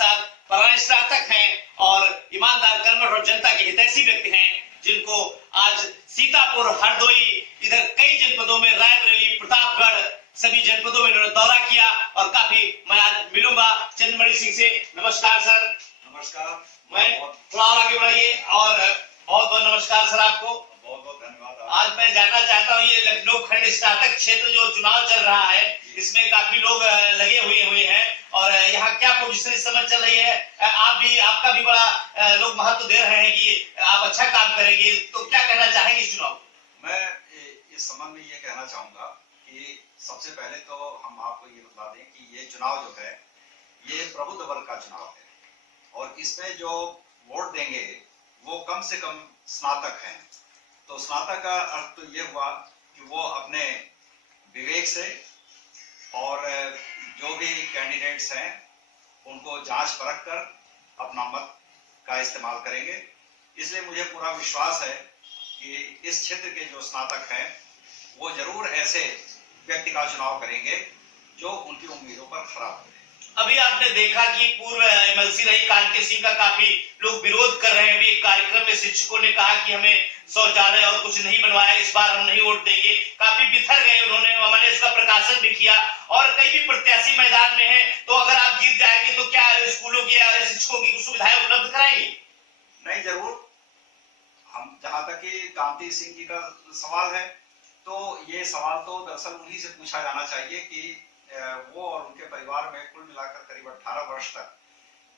साथ पुराने स्नातक हैं और ईमानदार, कर्मठ और जनता के हितैषी व्यक्ति हैं, जिनको आज सीतापुर, हरदोई, इधर कई जनपदों में, रायबरेली, प्रतापगढ़, सभी जनपदों में इन्होंने दौरा किया और काफी मैं आज मिलूंगा चंद्रमणि सिंह से। नमस्कार सर। नमस्कार। मैं थोड़ा और आगे बढ़िए और बहुत बहुत नमस्कार सर आपको। बहुत बहुत धन्यवाद। आज मैं जानना चाहता हूँ, ये लखनऊ खंड स्नातक क्षेत्र जो चुनाव चल रहा है, इसमें काफी लोग लगे हुए हैं और यहाँ क्या पोजीशन इस समय चल रही है? आपका भी बड़ा लोग महत्व दे रहे हैं कि आप अच्छा काम करेंगे, तो क्या कहना चाहेंगे इस चुनाव? मैं इस संबंध में ये कहना चाहूंगा कि सबसे पहले तो हम आपको ये बता दें कि ये चुनाव जो है ये प्रबुद्ध वर्ग का चुनाव है और इसमें जो वोट देंगे वो कम से कम स्नातक हैं। तो स्नातक का अर्थ तो ये हुआ कि वो अपने विवेक से और जो भी कैंडिडेट्स हैं उनको जांच परख कर अपना मत का इस्तेमाल करेंगे। इसलिए मुझे पूरा विश्वास है कि इस क्षेत्र के जो स्नातक हैं वो जरूर ऐसे व्यक्ति का चुनाव करेंगे जो उनकी उम्मीदों पर खरा उतरे। अभी आपने देखा कि पूर्व एमएलसी रही कांति सिंह का काफी लोग विरोध कर रहे हैं। अभी कार्यक्रम में शिक्षकों ने कहा कि हमें शौचालय और कुछ नहीं बनवाया, इस बार हम नहीं वोट देंगे। काफी बिथर गए उन्होंने, मैंने इसका प्रकाशन भी किया और कई भी प्रत्याशी मैदान में है। तो अगर आप जीत जाएंगे तो क्या स्कूलों की शिक्षकों की सुविधाएं उपलब्ध कराएंगे? नहीं, जरूर। हम जहां तक कि कांति सिंह जी का सवाल है तो ये सवाल तो दरअसल उन्हीं से पूछा जाना चाहिए कि वो और उनके परिवार में कुल मिलाकर करीब 18 वर्ष तक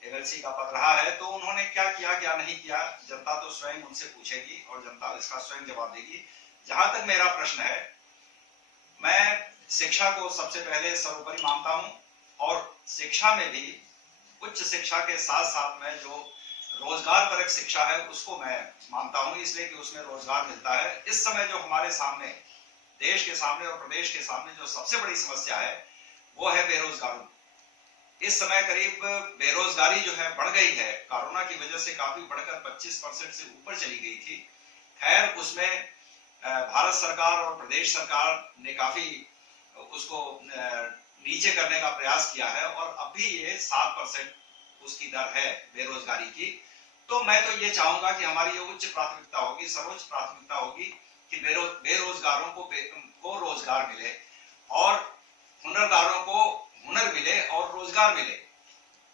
एमएलसी का पद रहा है, तो उन्होंने क्या किया क्या नहीं किया, जनता तो स्वयं उनसे पूछेगी और जनता इसका स्वयं जवाब देगी। जहां तक मेरा प्रश्न है, मैं शिक्षा को सबसे पहले सर्वोपरि मानता हूं और शिक्षा में भी उच्च शिक्षा के साथ साथ में जो रोजगार परक शिक्षा है उसको मैं मानता हूं, इसलिए कि उसमें रोजगार मिलता है। इस समय जो हमारे सामने, देश के सामने और प्रदेश के सामने जो सबसे बड़ी समस्या है वो है बेरोजगारी। इस समय करीब बेरोजगारी जो है बढ़ गई है, कोरोना की वजह से काफी बढ़कर 25% से ऊपर चली गई थी। खैर, उसमें भारत सरकार और प्रदेश सरकार ने काफी उसको नीचे करने का प्रयास किया है और अभी ये 7% उसकी दर है बेरोजगारी की। तो मैं तो ये चाहूंगा कि हमारी ये उच्च प्राथमिकता होगी, सर्वोच्च प्राथमिकता होगी कि बेरोजगारों को रोजगार मिले और हुनरगारों को हुनर मिले और रोजगार मिले।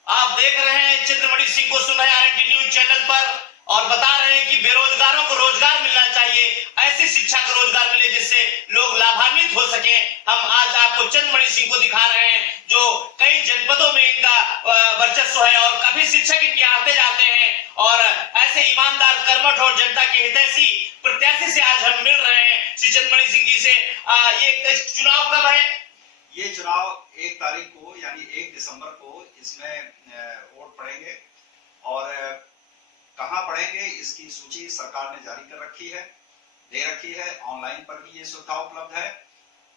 आप देख रहे हैं चंद्रमणि सिंह को, सुना RNT न्यूज चैनल पर, और बता रहे हैं कि बेरोजगारों को रोजगार मिलना चाहिए, ऐसी शिक्षा को रोजगार मिले जिससे लोग लाभान्वित हो सके। हम आज आपको चंद्रमणि सिंह को दिखा रहे हैं जो कई जनपदों में इनका वर्चस्व है और काफी शिक्षक इनके आते जाते हैं और ऐसे ईमानदार, कर्मठ और जनता के हितैषी प्रत्याशी से आज हम मिल रहे हैं श्री चंद्रमणि सिंह जी से। ये चुनाव कब है? ये चुनाव 1 तारीख को यानी 1 दिसंबर को इसमें वोट पड़ेंगे और कहां पड़ेंगे इसकी सूची सरकार ने जारी कर रखी है, दे रखी है। ऑनलाइन पर भी ये सुविधा उपलब्ध है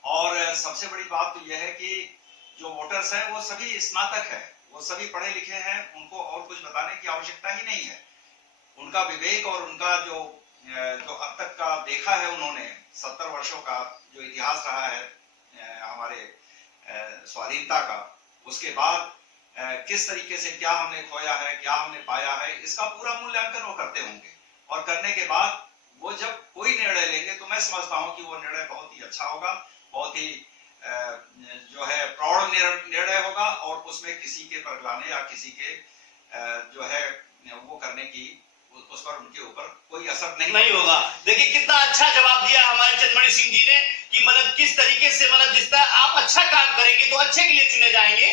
और सबसे बड़ी बात तो यह है कि जो वोटर्स हैं वो सभी स्नातक हैं, वो सभी पढ़े लिखे हैं, उनको और कुछ बताने की आवश्यकता ही नहीं है। उनका विवेक और उनका जो अब तक का देखा है उन्होंने, 70 वर्षों का जो इतिहास रहा है हमारे स्वाधीनता का, उसके बाद किस तरीके से क्या हमने खोया है, क्या हमने पाया है, इसका पूरा मूल्यांकन वो करते होंगे और करने के बाद वो जब कोई निर्णय लेंगे तो मैं समझता हूं कि वो निर्णय बहुत ही अच्छा होगा, बहुत ही जो है प्रौढ़ निर्णय होगा और उसमें किसी के परगलाने या किसी के जो है वो करने की उस पर उनके ऊपर कोई असर नहीं होगा। देखिए कितना अच्छा जवाब दिया हमारे चंद्रमणि सिंह जी ने कि मतलब किस तरीके से, मतलब जिस तरह आप अच्छा काम करेंगे तो अच्छे के लिए चुने जाएंगे।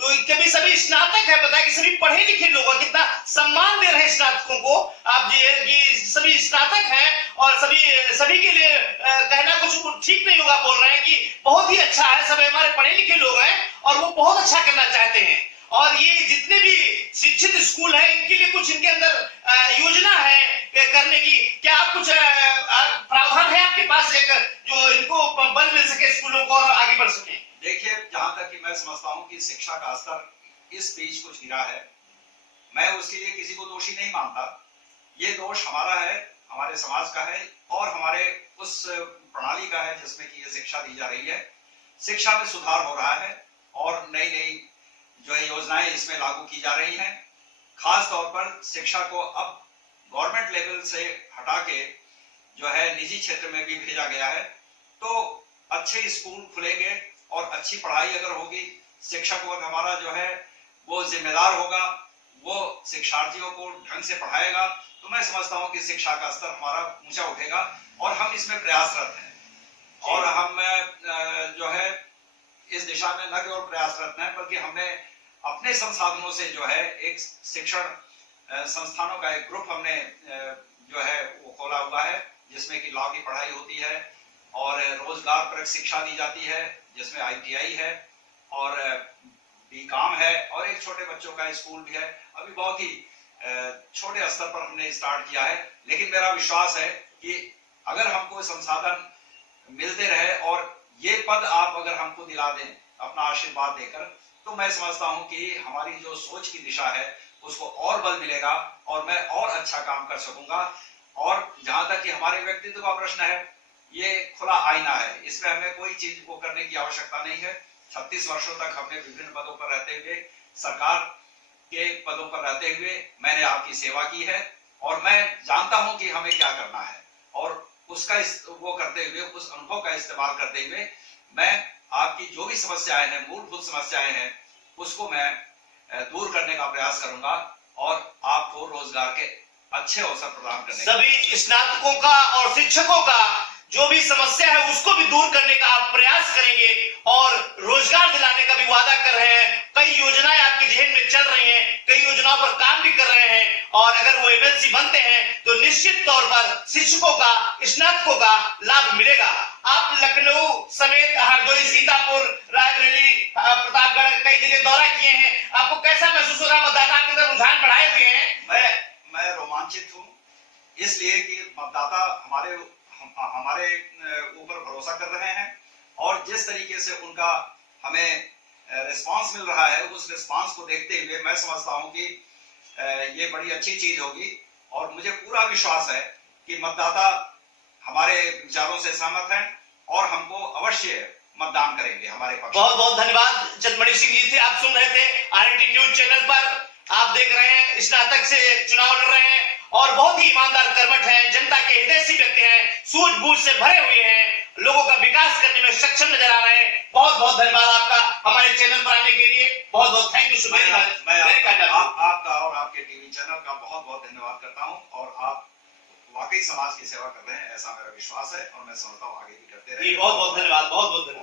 तो कभी सभी स्नातक है, पता है कि सभी पढ़े लिखे लोग कितना सम्मान दे रहे हैं स्नातकों को। आप ये सभी स्नातक हैं और सभी के लिए कहना कुछ ठीक नहीं होगा, बोल रहे हैं कि बहुत ही अच्छा है, सब हमारे पढ़े लिखे लोग हैं और वो बहुत अच्छा करना चाहते हैं। और ये जितने भी शिक्षित स्कूल है इनके लिए कुछ इनके अंदर योजना है करने की। क्या आप कुछ प्रावधान है आपके पास जो इनको बल मिल सके स्कूलों को और आगे बढ़ सके? देखिए, जहां तक कि मैं समझता हूं कि शिक्षा का स्तर इस बीच कुछ गिरा है, मैं उसके लिए किसी को दोषी नहीं मानता। ये दोष हमारा है, हमारे समाज का है और हमारे उस प्रणाली का है जिसमें कि ये शिक्षा दी जा रही है। शिक्षा में सुधार हो रहा है और नई नई जो है योजनाएं इसमें लागू की जा रही हैं। खास तौर पर शिक्षा को अब गवर्नमेंट लेवल से हटा के जो है निजी क्षेत्र में भी भेजा गया है। तो अच्छे स्कूल खुलेंगे और अच्छी पढ़ाई अगर होगी, शिक्षक वर्ग हमारा जो है वो जिम्मेदार होगा, वो शिक्षार्थियों को ढंग से पढ़ाएगा, तो मैं समझता हूं कि शिक्षा का स्तर हमारा ऊंचा उठेगा और हम इसमें प्रयासरत हैं। और हम जो है इस दिशा में न केवल प्रयासरत हैं, बल्कि हमने अपने संसाधनों से जो है एक शिक्षण संस्थानों का एक ग्रुप हमने जो है वो खोला हुआ है, जिसमें कि लॉ की पढ़ाई होती है और रोजगार परक शिक्षा दी जाती है, जिसमें ITI है और BCom है और एक छोटे बच्चों का स्कूल भी है। अभी बहुत ही छोटे स्तर पर हमने स्टार्ट किया है, लेकिन मेरा विश्वास है कि अगर हमको संसाधन मिलते रहे और ये पद आप अगर हमको दिला दें अपना आशीर्वाद देकर, तो मैं समझता हूं कि हमारी जो सोच की दिशा है उसको और बल मिलेगा और मैं और अच्छा काम कर सकूंगा। और जहां तक कि हमारे व्यक्तित्व का प्रश्न है, ये खुला आईना है, इसमें हमें कोई चीज को करने की आवश्यकता नहीं है। 36 वर्षों तक हमने विभिन्न पदों पर रहते हुए, सरकार के पदों पर रहते हुए मैंने आपकी सेवा की है और मैं जानता हूं कि हमें क्या करना है और उसका वो करते हुए, उस अनुभव का इस्तेमाल करते हुए मैं आपकी जो भी समस्याएं हैं, मूलभूत समस्याएं हैं, उसको मैं दूर करने का प्रयास करूंगा और आपको रोजगार के अच्छे अवसर प्रदान करने सभी स्नातकों का और शिक्षकों का जो भी समस्या है उसको भी दूर करने का आप प्रयास करेंगे और रोजगार दिलाने का भी वादा कर रहे हैं। कई योजनाएं आपके जहन में चल रही हैं, कई योजनाओं पर काम भी कर रहे हैं और अगर वो MLC बनते हैं तो निश्चित तौर पर शिक्षकों का, स्नातकों का लाभ मिलेगा। आप लखनऊ समेत हरदोई, सीतापुर, रायबरेली, प्रतापगढ़ कई जगह दौरा किए हैं, आपको कैसा महसूस हो रहा है? मतदाता की तरफ रुझान बढ़ाए हुए हैं? मैं रोमांचित हूँ, इसलिए कि मतदाता हमारे ऊपर भरोसा कर रहे हैं और जिस तरीके से उनका हमें रिस्पांस मिल रहा है, उस रिस्पांस को देखते हुए मैं समझता हूं कि ये बड़ी अच्छी चीज होगी और मुझे पूरा विश्वास है कि मतदाता हमारे विचारों से सहमत हैं और हमको अवश्य मतदान करेंगे हमारे पक्ष। बहुत बहुत धन्यवाद। चंद्रमणि सिंह जी थे, आप सुन रहे थे RNT न्यूज चैनल पर। आप देख रहे हैं स्नातक से चुनाव लड़ रहे हैं और बहुत ही ईमानदार कर्मठ हैं, जनता के हितैषी व्यक्ति हैं, सूझबूझ से भरे हुए हैं, लोगों का विकास करने में सक्षम नजर आ रहे हैं। बहुत बहुत धन्यवाद आपका हमारे चैनल पर आने के लिए। बहुत बहुत थैंक यू। मैं आपका और आपके टीवी चैनल का बहुत बहुत धन्यवाद करता हूं और आप वाकई समाज की सेवा कर रहे हैं, ऐसा मेरा विश्वास है और मैं समझता हूं आगे भी करते रहेंगे। बहुत बहुत धन्यवाद। बहुत बहुत धन्यवाद।